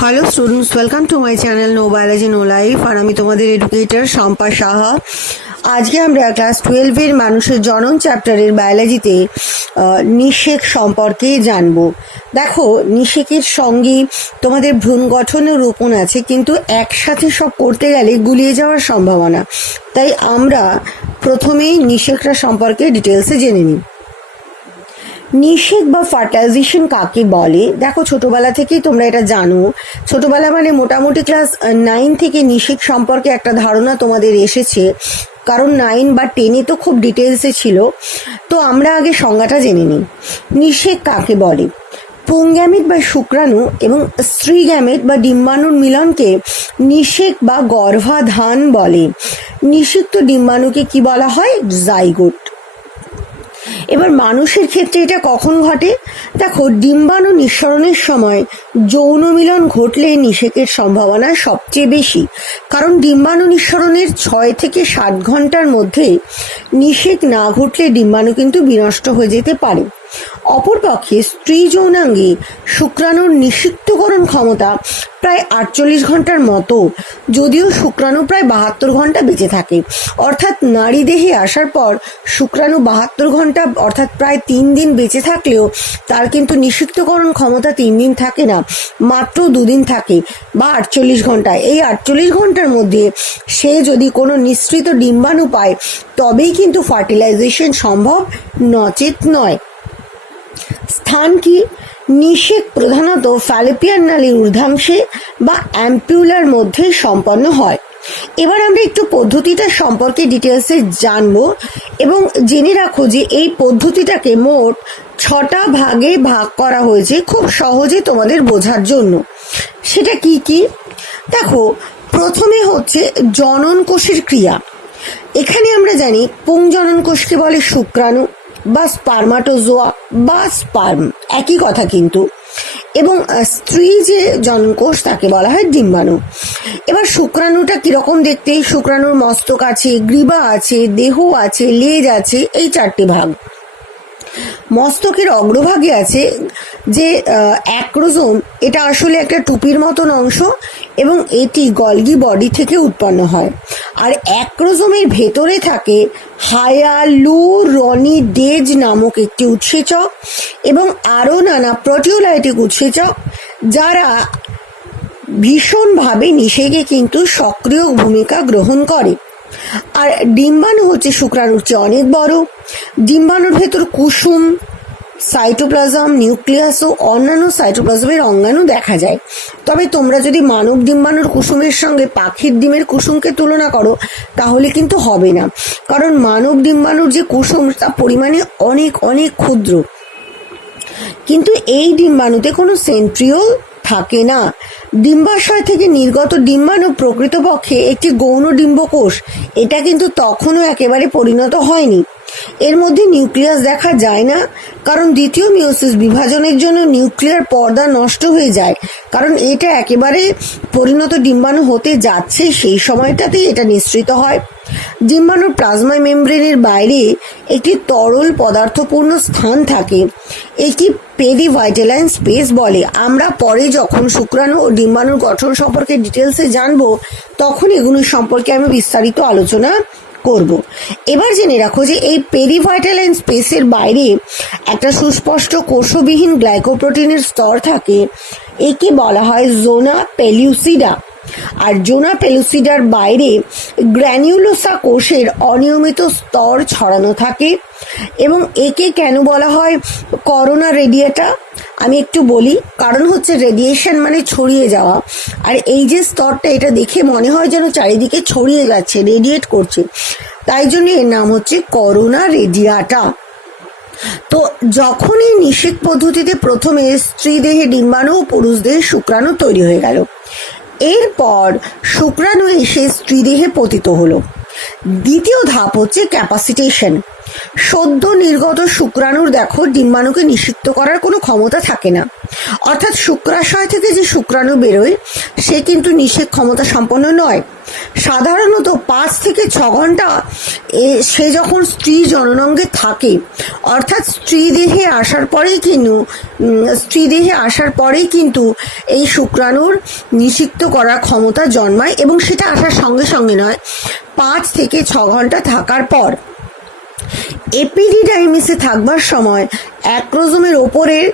Hello students, welcome to my channel no biology no life. আর আমি তোমাদের educator Shampa Saha. আজকে আমরা ক্লাস 12-এর মানুষের জনন চ্যাপ্টারের বায়োলজিতে নিষেক সম্পর্কে জানবো। দেখো, নিষেকের সঙ্গে তোমাদের ভ্রূণ গঠনের রোপণ আছে, কিন্তু একসাথে সব করতে গেলে গুলিয়ে যাওয়ার সম্ভাবনা। তাই আমরা প্রথমেই নিষেকরা সম্পর্কে ডিটেলসে জেনে নিই। নিষেক বা ফার্টাইজেশন কাকে বলে? দেখো, ছোটবেলা থেকেই তোমরা এটা জানো। ছোটবেলা মানে মোটামুটি ক্লাস 9 থেকে নিষেক সম্পর্কে একটা ধারণা তোমাদের এসেছে, কারণ 9 বা 10-এ তো খুব ডিটেলসে ছিল। তো আমরা আগে সংজ্ঞাটা জেনে নিই। নিষেক কাকে বলে? পুংগ্যামেট বা শুক্রাণু এবং স্ত্রী গ্যামেট বা ডিম্বাণুর মিলনকে নিষেক বা গর্ভাধান বলে। নিষিক্ত ডিম্বাণুকে কি বলা হয়? জাইগোট। এবার মানুষের ক্ষেত্রে এটা কখন ঘটে? দেখো, ডিম্বাণু নিঃসরণের সময় যৌন মিলন ঘটলে নিষেকের সম্ভাবনা সবচেয়ে বেশি, কারণ ডিম্বাণু নিঃসরণের 6 থেকে 7 ঘন্টার মধ্যে নিষেক না ঘটলে ডিম্বাণু কিন্তু বিনষ্ট হয়ে যেতে পারে। অপরপক্ষে স্ত্রী যৌনাঙ্গে শুক্রাণুর নিষিক্তকরণ ক্ষমতা প্রায় 48 ঘন্টার মতো, যদিও শুক্রাণু প্রায় 72 ঘন্টা বেঁচে থাকে। অর্থাৎ নারী দেহে আসার পর শুক্রাণু 72 ঘন্টা অর্থাৎ প্রায় 3 দিন বেঁচে থাকলেও তার কিন্তু নিষিক্তকরণ ক্ষমতা 3 দিন থাকে না, মাত্র 2 দিন থাকে বা 48 ঘন্টা। এই 48 ঘন্টার মধ্যে সে যদি কোনো নিঃসৃত ডিম্বাণু পায় তবেই কিন্তু ফার্টিলাইজেশন সম্ভব, নচেত নয়। স্থান কি? নিষেক প্রধানত ফ্যালোপিয়ান নালীর ঊর্ধ্বাংশে বা অ্যাম্পিউলার মধ্যে সম্পন্ন হয়। এবার আমরা একটু পদ্ধতিটা সম্পর্কে ডিটেলসে জানবো এবং জেনে রাখো যে এই পদ্ধতিটাকে মোট 6টা ভাগে ভাগ করা হয়েছে খুব সহজে তোমাদের বোঝার জন্য। সেটা কি কি? দেখো, প্রথমে হচ্ছে জনন কোষের ক্রিয়া। এখানে আমরা জানি পুংজনন কোষকে বলে শুক্রাণু বা স্পার্মাটোজোয়া বা স্পার্ম, একই কথা কিন্তু। এবং স্ত্রী যে জননকোষ তাকে বলা হয় ডিম্বাণু। এবার শুক্রাণুটা কিরকম দেখতে? শুক্রাণুর মস্তক আছে, গ্রীবা আছে, দেহ আছে, লেজ আছে, এই 4টে ভাগ। মস্তকের অগ্রভাগে আছে যে অ্যাক্রোজোম, এটা আসলে একটা টুপির মতন অংশ এবং এটি গলগি বডি থেকে উৎপন্ন হয়। আর অ্যাক্রোজোমের ভেতরে থাকে হায়ালুরনিডেজ নামক একটি উৎসেচক এবং আরও নানা প্রোটিওলাইটিক উৎসেচক, যারা ভীষণভাবে নিষেকে কিন্তু সক্রিয় ভূমিকা গ্রহণ করে। আর ডিম্বাণু হচ্ছে শুক্রাণুর চেয়ে অনেক বড়। ডিম্বাণুর ভেতর কুসুম, সাইটোপ্লাজম, নিউক্লিয়াস ও অন্যান্য সাইটোপ্লাজমের অঙ্গাণু দেখা যায়। তবে তোমরা যদি মানব ডিম্বাণুর কুসুমের সঙ্গে পাখির ডিমের কুসুমকে তুলনা করো তাহলে কিন্তু হবে না, কারণ মানব ডিম্বাণুর যে কুসুম তা পরিমাণে অনেক অনেক ক্ষুদ্র, কিন্তু এই ডিম্বাণুতে কোনো সেন্ট্রিওল থাকে না। ডিম্বাশয় থেকে নির্গত ডিম্বাণু প্রকৃতপক্ষে একটি গৌণ ডিম্বকোষ, এটা কিন্তু তখনও একেবারে পরিণত হয়নি। এর মধ্যে নিউক্লিয়াস দেখা যায় না, কারণ দ্বিতীয় মিওসিস বিভাজনের জন্য নিউক্লিয়ার পর্দা নষ্ট হয়ে যায়, কারণ এটা একেবারে পরিণত ডিম্বাণু হতে যাচ্ছে সেই সময়টাতেই এটা নিঃসৃত হয়। ডিম্বাণুর প্লাজমা মেমব্রেনের বাইরে একটি তরল পদার্থপূর্ণ স্থান থাকে, এটি পেরিভাইটালাইন স্পেস বলে। আমরা পরে যখন শুক্রাণু ও ডিম্বাণুর গঠন সম্পর্কে ডিটেলসে জানবো তখন এগুলো সম্পর্কে আমি বিস্তারিত আলোচনা করব। এবার জেনে রাখো যে এই পেরিভাইটালাইন স্পেসের বাইরে একটা সুস্পষ্ট কোষবিহীন গ্লাইকোপ্রোটিনের স্তর থাকে, একে বলা হয় জোনা পেলিউসিডা। আর জোনা পেলুসিডার বাইরে গ্র্যানিউলোসা কোষের অনিয়মিত স্তর ছড়ানো থাকে এবং একে কেন বলা হয় করোনা রেডিয়েটা? আমি একটু বলি। কারণ হচ্ছে রেডিয়েশন মানে ছড়িয়ে যাওয়া, আর এই যে স্তরটা এটা দেখে মনে হয় যেন চারিদিকে ছড়িয়ে যাচ্ছে, রেডিয়েট করছে, তাই জন্য এর নাম হচ্ছে করোনা রেডিয়াটা। তো যখন এই নিষেক পদ্ধতিতে প্রথমে স্ত্রী দেহে ডিম্বাণু ও পুরুষ দেহে শুক্রাণু তৈরি হয়ে গেল, এরপর শুক্রাণু এসে স্ত্রীদেহে পতিত হলো। দ্বিতীয় ধাপ হচ্ছে ক্যাপাসিটেশন। সদ্য নির্গত শুক্রাণুর দেখো ডিম্বাণুকে নিষিক্ত করার কোনো ক্ষমতা থাকে না, অর্থাৎ শুক্রাশয় থেকে যে শুক্রাণু বেরোয় সে কিন্তু নিষেক ক্ষমতা সম্পন্ন নয়। সাধারণত 5 থেকে 6 ঘন্টা সে যখন স্ত্রী জননাঙ্গে থাকে, অর্থাৎ স্ত্রী দেহে আসার পরেই কিন্তু এই শুক্রাণুর নিষিক্ত করার ক্ষমতা জন্মায়, এবং সেটা আসার সঙ্গে সঙ্গে নয়, 5 থেকে 6 ঘন্টা থাকার পর। এপিডিডাইমিসে থাকবার সময় অ্যাক্রোজোমের ওপরের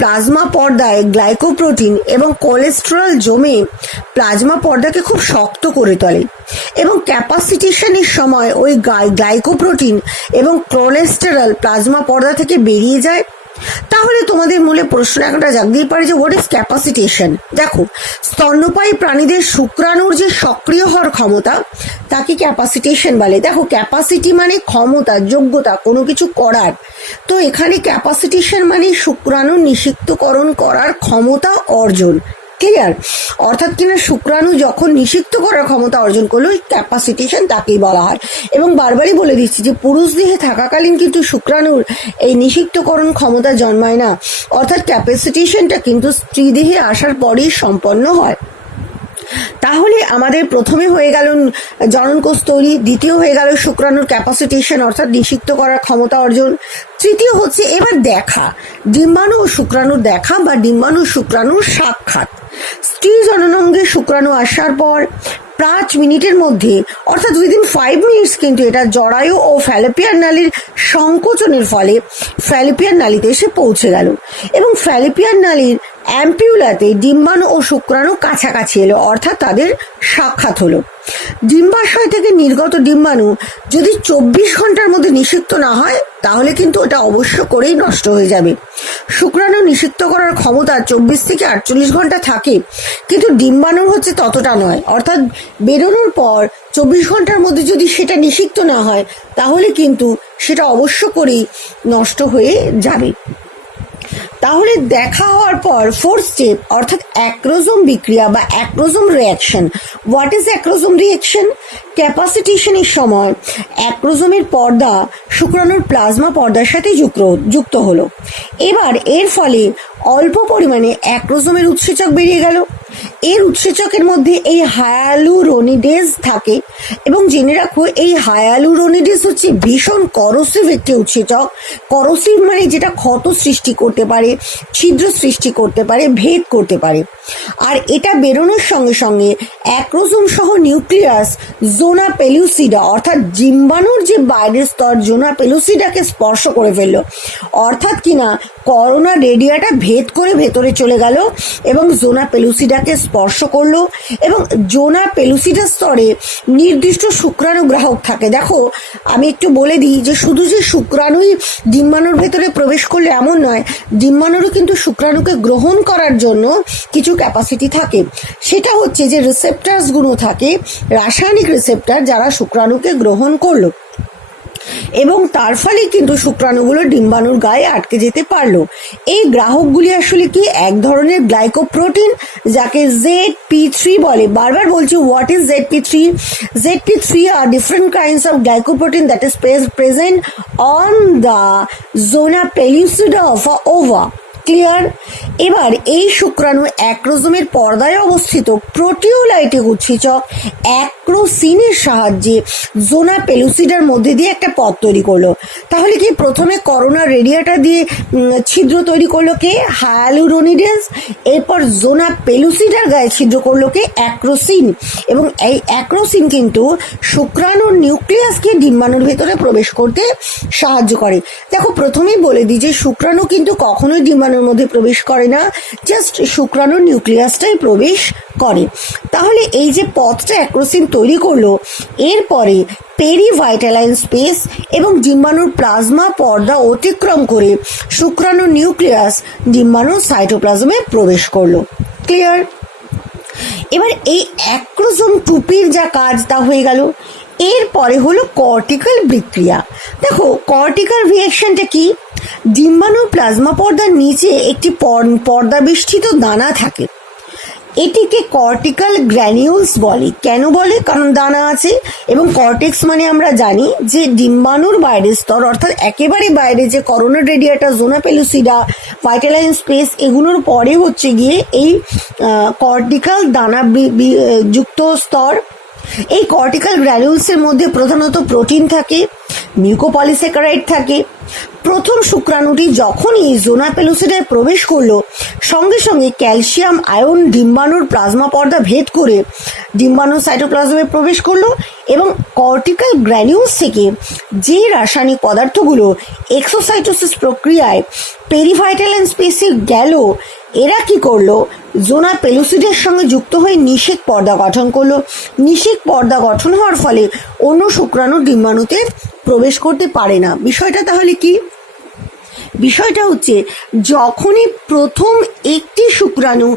প্লাজমা পর্দায় গ্লাইকোপ্রোটিন এবং কোলেস্টেরল জমে প্লাজমা পর্দাকে খুব শক্ত করে তোলে, এবং ক্যাপাসিটেশনের সময় ওই গ্লাইকোপ্রোটিন এবং কোলেস্টেরল প্লাজমা পর্দা থেকে বেরিয়ে যায়। তাহলে তোমাদের মূলে প্রশ্ন একটা জাগতেই পারে যে হোয়াট ইজ ক্যাপাসিটেশন। দেখো, স্তন্যপায়ী প্রাণীদের শুক্রাণুর যে সক্রিয় হওয়ার ক্ষমতা তাকে ক্যাপাসিটেশন বলে। দেখো, ক্যাপাসিটি মানে ক্ষমতা, যোগ্যতা কোনো কিছু করার। তো এখানে ক্যাপাসিটেশন মানে শুক্রাণু নিষিক্তকরণ করার ক্ষমতা অর্জন। ক্লিয়ার? অর্থাৎ কিনা শুক্রাণু যখন নিষিক্ত করার ক্ষমতা অর্জন করলো, ক্যাপাসিটেশন তাকেই বলা হয়। এবং বারবারই বলে দিচ্ছি যে পুরুষ দেহে থাকাকালীন কিন্তু শুক্রাণুর এই নিষিক্তকরণ ক্ষমতা জন্মায় না, অর্থাৎ ক্যাপাসিটেশনটা কিন্তু স্ত্রী দেহে আসার পরেই সম্পন্ন হয়। তাহলে আমাদের প্রথমে হয়ে গেল জননকোষ তৈরি, দ্বিতীয় হয়ে গেল শুক্রাণুর ক্যাপাসিটেশন অর্থাৎ নিষিক্ত করার ক্ষমতা অর্জন, তৃতীয় হচ্ছে এবার দেখা, ডিম্বাণু ও শুক্রাণুর দেখা বা ডিম্বাণু শুক্রাণুর সাক্ষাৎ। স্ত্রী জননাঙ্গে শুক্রাণু আসার পর 5 মিনিটের মধ্যে, অর্থাৎ উইদিন 5 মিনিটস কিন্তু এটা জরায়ু ও ফ্যালোপিয়ান নালীর সংকোচনের ফলে ফ্যালোপিয়ান নালীতে এসে পৌঁছে গেল, এবং ফ্যালোপিয়ান নালীর অ্যাম্পিউলাতে ডিম্বাণু ও শুক্রাণু কাছাকাছি এলো, অর্থাৎ তাদের সাক্ষাৎ হলো। ডিম্বাশয় থেকে নির্গত ডিম্বাণু যদি 24 ঘন্টার মধ্যে নিষিক্ত না হয় তাহলে কিন্তু ওটা অবশ্য করেই নষ্ট হয়ে যাবে। শুক্রাণু নিষিক্ত করার ক্ষমতা 24 থেকে 48 ঘন্টা থাকে, কিন্তু ডিম্বাণুর হচ্ছে ততটা নয়, অর্থাৎ বেরোনোর পর 24 ঘন্টার মধ্যে যদি সেটা নিষিক্ত না হয় তাহলে কিন্তু সেটা অবশ্য করেই নষ্ট হয়ে যাবে। তাহলে দেখা হওয়ার পর 4th স্টেপ অর্থাৎ অ্যাক্রোজোম বিক্রিয়া বা acrosome reaction. What is acrosome reaction? ক্যাপাসিটেশনের সময় অ্যাক্রোজোমের পর্দা শুক্রাণুর প্লাজমা পর্দার সাথে যুক্ত হলো। এবার এর ফলে অল্প পরিমাণে অ্যাক্রোজোমের উৎসেচক বেরিয়ে গেল। এর উৎসেচকের মধ্যে এই হায়ালুরোনিডেজ থাকে, এবং জেনে রাখো এই হায়ালুরোনিডেজ হচ্ছে ভীষণ করোসিভ একটি উৎসেচক। করোসিভ মানে যেটা ক্ষত সৃষ্টি করতে পারে, ছিদ্র সৃষ্টি করতে পারে, ভেদ করতে পারে। আর এটা বেরোনোর সঙ্গে সঙ্গে অ্যাক্রোজোম সহ নিউক্লিয়াস জোনা পেলুসিডা অর্থাৎ ডিম্বাণুর যে বাইরের স্তর জোনা পেলুসিডাকে স্পর্শ করে ফেললো, অর্থাৎ কিনা করোনা রেডিয়াটা ভেদ করে ভেতরে চলে গেল এবং জোনা পেলুসিডাকে স্পর্শ করলো। এবং জোনা পেলুসিডা স্তরে নির্দিষ্ট শুক্রাণু গ্রাহক থাকে। দেখো, আমি একটু বলে দিই যে শুধু যে শুক্রাণুই ডিম্বাণুর ভেতরে প্রবেশ করলে এমন নয়, ডিম্বাণুরও কিন্তু শুক্রাণুকে গ্রহণ করার জন্য কিছু ক্যাপাসিটি থাকে। সেটা হচ্ছে যে রিসেপ্টার্স গুলো থাকে, রাসায়নিক রিসেপ্টার যারা শুক্রাণুকে গ্রহণ করলো, এবং তার ফলে কিন্তু শুক্রাণুগুলো ডিম্বাণুর গায়ে আটকে যেতে পারলো। এই গ্রাহকগুলি আসলে কি? এক ধরনের গ্লাইকোপ্রোটিন যাকে ZP3 বলে। বারবার বলছি, হোয়াট ইজ ZP3? ZP3 আর different kinds of glycoprotein that is present on the zona pellucida of a ova. Clear? এবার এই শুক্রাণু অ্যাক্রোজোমের পর্দায় অবস্থিত প্রোটিওলাইটিক উৎসেচক অ্যাক্রোসিনের সাহায্যে জোনা পেলুসিডার মধ্যে দিয়ে একটা পথ তৈরি করলো। তাহলে কি প্রথমে করোনা রেডিয়াটা দিয়ে ছিদ্র তৈরি করলো কে? হায়ালুরোনিডেজ। এরপর জোনা পেলুসিডার গায়ে ছিদ্র করলো কে? অ্যাক্রোসিন। এবং এই অ্যাক্রোসিন কিন্তু শুক্রাণুর নিউক্লিয়াসকে ডিম্বাণুর ভেতরে প্রবেশ করতে সাহায্য করে। দেখো, প্রথমেই বলে দিই যে শুক্রাণু কিন্তু কখনোই ডিম্বাণুর মধ্যে প্রবেশ করে না, জাস্ট শুক্রাণুর নিউক্লিয়াসটাই প্রবেশ করে। তাহলে এই যে পথটা অ্যাক্রোসিন তৈরি করলো, এরপরে পেরিভাইটালাইন স্পেস এবং ডিম্বাণুর প্লাজমা পর্দা অতিক্রম করে শুক্রাণুর নিউক্লিয়াস ডিম্বাণুর সাইটোপ্লাজমে প্রবেশ করলো। ক্লিয়ার? এবার এই অ্যাক্রোজোম টুপির যা কাজ তা হয়ে গেল। এরপরে হলো কর্টিক্যাল বিক্রিয়া। দেখো, কর্টিক্যাল রিঅ্যাকশনটা কি? ডিম্বাণু প্লাজমা পর্দার নিচে একটি পর্দা বেষ্টিত দানা থাকে। এটিকে কর্টিক্যাল গ্র্যানিউলস বলে। কেন বলে? কারণ দানা আছে, এবং কর্টেক্স মানে আমরা জানি যে ডিম্বাণুর বাইরের স্তর, অর্থাৎ একেবারে বাইরে যে করোনা রেডিয়াটা, জোনা পেলুসিডা, ভাইটালাইন স্পেস, এগুলোর পরে হচ্ছে গিয়ে এই কর্টিক্যাল দানা যুক্ত স্তর। এই কর্টিক্যাল গ্র্যানিউলসের মধ্যে প্রধানত প্রোটিন থাকে, মিউকোপলিস্যাকারাইড থাকে। প্রথম শুক্রাণুটি যখনই জোনা পেলুসিডায় প্রবেশ করলো, সঙ্গে সঙ্গে ক্যালসিয়াম আয়ন ডিম্বাণুর প্লাজমা পর্দা ভেদ করে ডিম্বাণুর সাইটোপ্লাজমে প্রবেশ করলো, এবং কর্টিক্যাল গ্র্যানিউলস থেকে যে রাসায়নিক পদার্থগুলো এক্সোসাইটোসিস প্রক্রিয়ায় পেরিভাইটালাইন স্পেসে গেল, এরা কি করলো? জোনা পেলুসিডের সঙ্গে যুক্ত হয়ে নিষেক পর্দা গঠন করলো। নিষেক পর্দা গঠন হওয়ার ফলে অন্য শুক্রাণু ডিম্বাণুতে প্রবেশ করতে পারে না। বিষয়টা তাহলে কি? বিষয়টা হচ্ছে, যখনই প্রথম একটি শুক্রাণু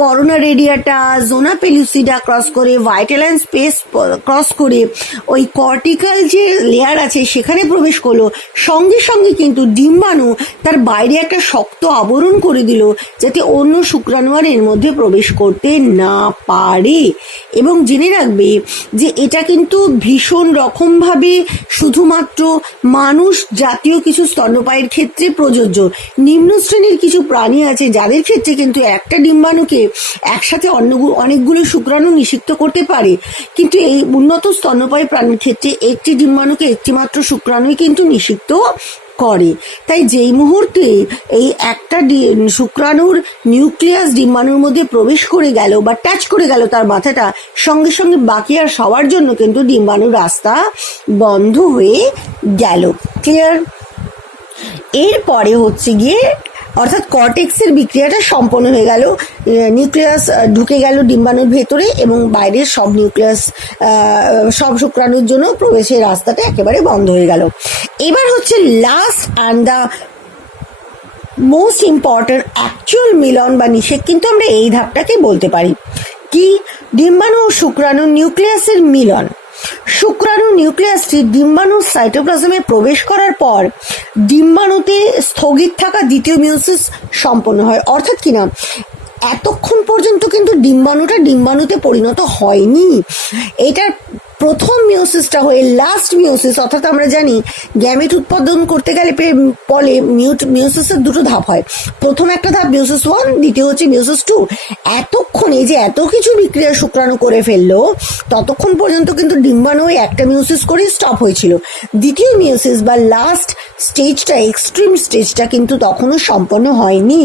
করোনা রেডিয়াটা, জোনা পেলুসিডা ক্রস করে, ভাইটালাইন স্পেস ক্রস করে ওই কর্টিক্যাল যে লেয়ার আছে সেখানে প্রবেশ করলো, সঙ্গে সঙ্গে কিন্তু ডিম্বাণু তার বাইরে একটা শক্ত আবরণ করে দিল, যাতে অন্য শুক্রাণু আর এর মধ্যে প্রবেশ করতে না পারে। এবং জেনে রাখবে যে এটা কিন্তু ভীষণ রকমভাবে শুধুমাত্র মানুষ জাতীয় কিছু স্তন্যপায়ীর ক্ষেত্রে প্রযোজ্য। নিম্ন শ্রেণীর কিছু প্রাণী আছে যাদের ক্ষেত্রে কিন্তু একটা ডিম্বাণুকে একসাথে অনেকগুলো শুক্রাণু নিষিক্ত করতে পারে, কিন্তু এই উন্নত স্তন্যপায়ী প্রাণীর ক্ষেত্রে একটি ডিম্বাণুকে একটি মাত্র শুক্রাণুই কিন্তু নিষিক্ত করে। তাই যেই মুহূর্তে এই একটা শুক্রাণুর নিউক্লিয়াস ডিম্বাণুর মধ্যে প্রবেশ করে গেল বা টাচ করে গেল তার মাথাটা, সঙ্গে সঙ্গে বাকি আর সবার জন্য কিন্তু ডিম্বাণুর রাস্তা বন্ধ হয়ে গেল। ক্লিয়ার? এরপরে হচ্ছে গিয়ে অর্থাৎ কর্টেক্সের বিক্রিয়াটা সম্পন্ন হয়ে গেল, নিউক্লিয়াস ঢুকে গেল ডিম্বাণুর ভেতরে, এবং বাইরের সব শুক্রাণুর জন্য প্রবেশের রাস্তাটা একেবারে বন্ধ হয়ে গেল। এবার হচ্ছে last and the most important actual মিলন বা নিষেক, কিন্তু আমরা এই ধাপটাকে বলতে পারি কি? ডিম্বাণু ও শুক্রাণু নিউক্লিয়াসের মিলন। শুক্রাণু নিউক্লিয়াসটি ডিম্বাণুর সাইটোপ্লাজমে প্রবেশ করার পর ডিম্বাণুতে স্থগিত থাকা দ্বিতীয় মিওসিস সম্পন্ন হয়। অর্থাৎ কিনা, এতক্ষণ পর্যন্ত কিন্তু ডিম্বাণুতে পরিণত হয়নি। এটার প্রথম মিওসিসটা হয়ে লাস্ট মিওসিস, অর্থাৎ আমরা জানি গ্যামেট উৎপাদন করতে গেলে পরে মিওসিসের দুটো ধাপ হয়। প্রথম একটা ধাপ মিওসিস 1, দ্বিতীয় হচ্ছে মিওসিস 2। এতক্ষণে যে এত কিছু বিক্রিয়া শুক্রাণু করে ফেললো, ততক্ষণ পর্যন্ত কিন্তু ডিম্বাণু একটা মিওসিস করে স্টপ হয়েছিল। দ্বিতীয় মিওসিস বা লাস্ট স্টেজটা, এক্সট্রিম স্টেজটা কিন্তু তখনও সম্পন্ন হয়নি।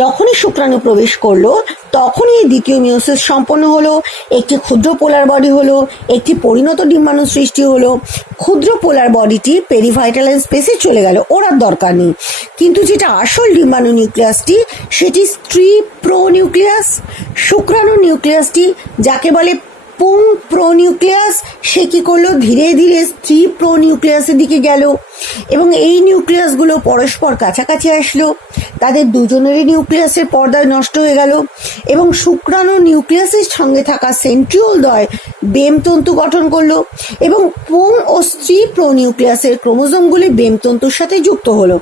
যখনই শুক্রাণু প্রবেশ করলো, তখনই এই দ্বিতীয় মিওসিস সম্পন্ন হলো। একটি ক্ষুদ্র পোলার বডি হলো, একটি পরিণত ডিম্বাণু সৃষ্টি হলো। ক্ষুদ্র পোলার বডিটি পেরিভাইটালাইন স্পেসে চলে গেল, ওর আর দরকার নেই। কিন্তু যেটা আসল ডিম্বাণু নিউক্লিয়াসটি, সেটি স্ত্রী প্রোনিউক্লিয়াস। শুক্রাণু নিউক্লিয়াসটি যাকে বলে পুং প্রোনিউক্লিয়াস, সে কি করলো? ধীরে ধীরে স্ত্রী প্রোনিউক্লিয়াসের দিকে গেল, এবং এই নিউক্লিয়াসগুলো পরস্পর কাছাকাছি আসলো। তাদের দুজনেরই নিউক্লিয়াসের পর্দা নষ্ট হয়ে গেল, এবং শুক্রাণু নিউক্লিয়াসের সঙ্গে থাকা সেন্ট্রিওলদ্বয় বেমতন্তু গঠন করলো, এবং পুং ও স্ত্রী প্রোনিউক্লিয়াসের ক্রোমোজোমগুলি বেমতন্তুর সাথে যুক্ত হলো।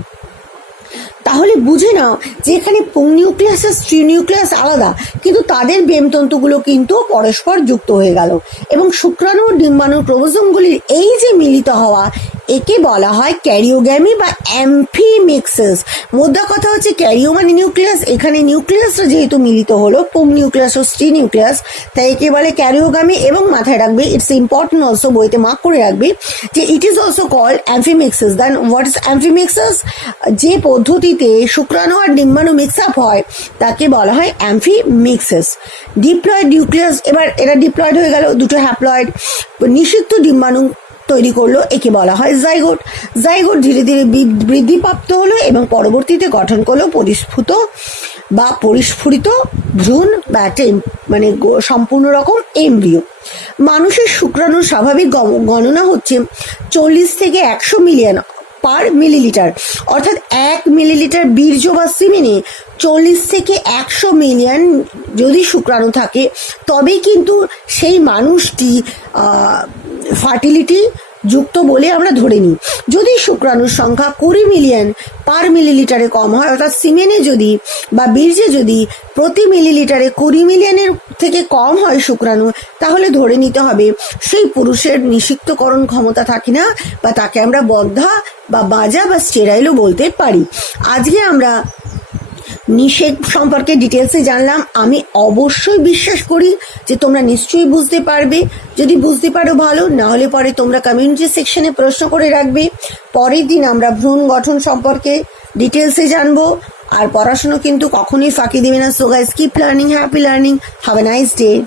তাহলে বুঝে নাও যে এখানে পুং নিউক্লিয়াস আর স্ত্রী নিউক্লিয়াস আলাদা, কিন্তু তাদের বেমতন্তুগুলো কিন্তু পরস্পর যুক্ত হয়ে গেল, এবং শুক্রাণু ও ডিম্বাণুর ক্রোমোজোমগুলির এই যে মিলিত হওয়া, একে বলা হয় ক্যারিওগ্যামি বা অ্যাম্ফিমিক্সিস। মোদ্দা কথা হচ্ছে, ক্যারিও মানে নিউক্লিয়াস, এখানে নিউক্লিয়াসটা যেহেতু মিলিত হলো, পুং নিউক্লিয়াস ও স্ত্রী নিউক্লিয়াস, তাই একে বলে ক্যারিওগ্যামি। এবং মাথায় রাখবে, ইটস ইম্পর্টেন্ট অলসো, বইতে মার্ক করে রাখবে যে it is also called amphimixis. Then what is amphimixis? যে পদ্ধতিতে শুক্রাণু আর ডিম্বাণু মিক্স আপ হয় তাকে বলা হয় অ্যাম্ফিমিক্সিস। ডিপ্লয়েড নিউক্লিয়াস, এবার এরা ডিপ্লয়েড হয়ে গেল, দুটো হ্যাপ্লয়েড নিষিক্ত ডিম্বাণু তৈরি করলো, একে বলা হয় জাইগোট। জাইগোট ধীরে ধীরে বৃদ্ধিপ্রাপ্ত হলো এবং পরবর্তীতে গঠন করলো পরিস্ফুরিত ভ্রূণ বা মানে সম্পূর্ণ রকম এমব্রিও। মানুষের শুক্রাণুর স্বাভাবিক গণনা হচ্ছে 40 থেকে 100 মিলিয়ন পার মিলিলিটার, অর্থাৎ 1 মিলিলিটার বীর্য বা সিমেনে 40 থেকে 100 মিলিয়ন যদি শুক্রাণু থাকে, তবে কিন্তু সেই মানুষটি ফার্টিলিটি যুক্ত বলে আমরা ধরে নিই। যদি শুক্রাণুর সংখ্যা 20 মিলিয়ন পার মিলিলিটারে কম হয়, অর্থাৎ সিমেনে যদি বা বীর্যে যদি প্রতি মিলিলিটারে 20 মিলিয়নের থেকে কম হয় শুক্রাণু, তাহলে ধরে নিতে হবে সেই পুরুষের নিষিক্তকরণ ক্ষমতা থাকে না, বা তাকে আমরা বদ্ধা বা বাজা বা স্টেরাইলও বলতে পারি। আজকে আমরা নিষেক সম্পর্কে ডিটেলসে জানলাম। আমি অবশ্যই বিশ্বাস করি যে তোমরা নিশ্চয়ই বুঝতে পারবে। যদি বুঝতে পারো ভালো, না হলে পরে তোমরা কমিউনিটি সেকশনে প্রশ্ন করে রাখবে। পরের দিন আমরা ভ্রূণ গঠন সম্পর্কে ডিটেলসে জানবো। আর পড়াশুনো কিন্তু কখনোই ফাঁকি দিবে না। So guys, keep learning, happy learning, have a nice day.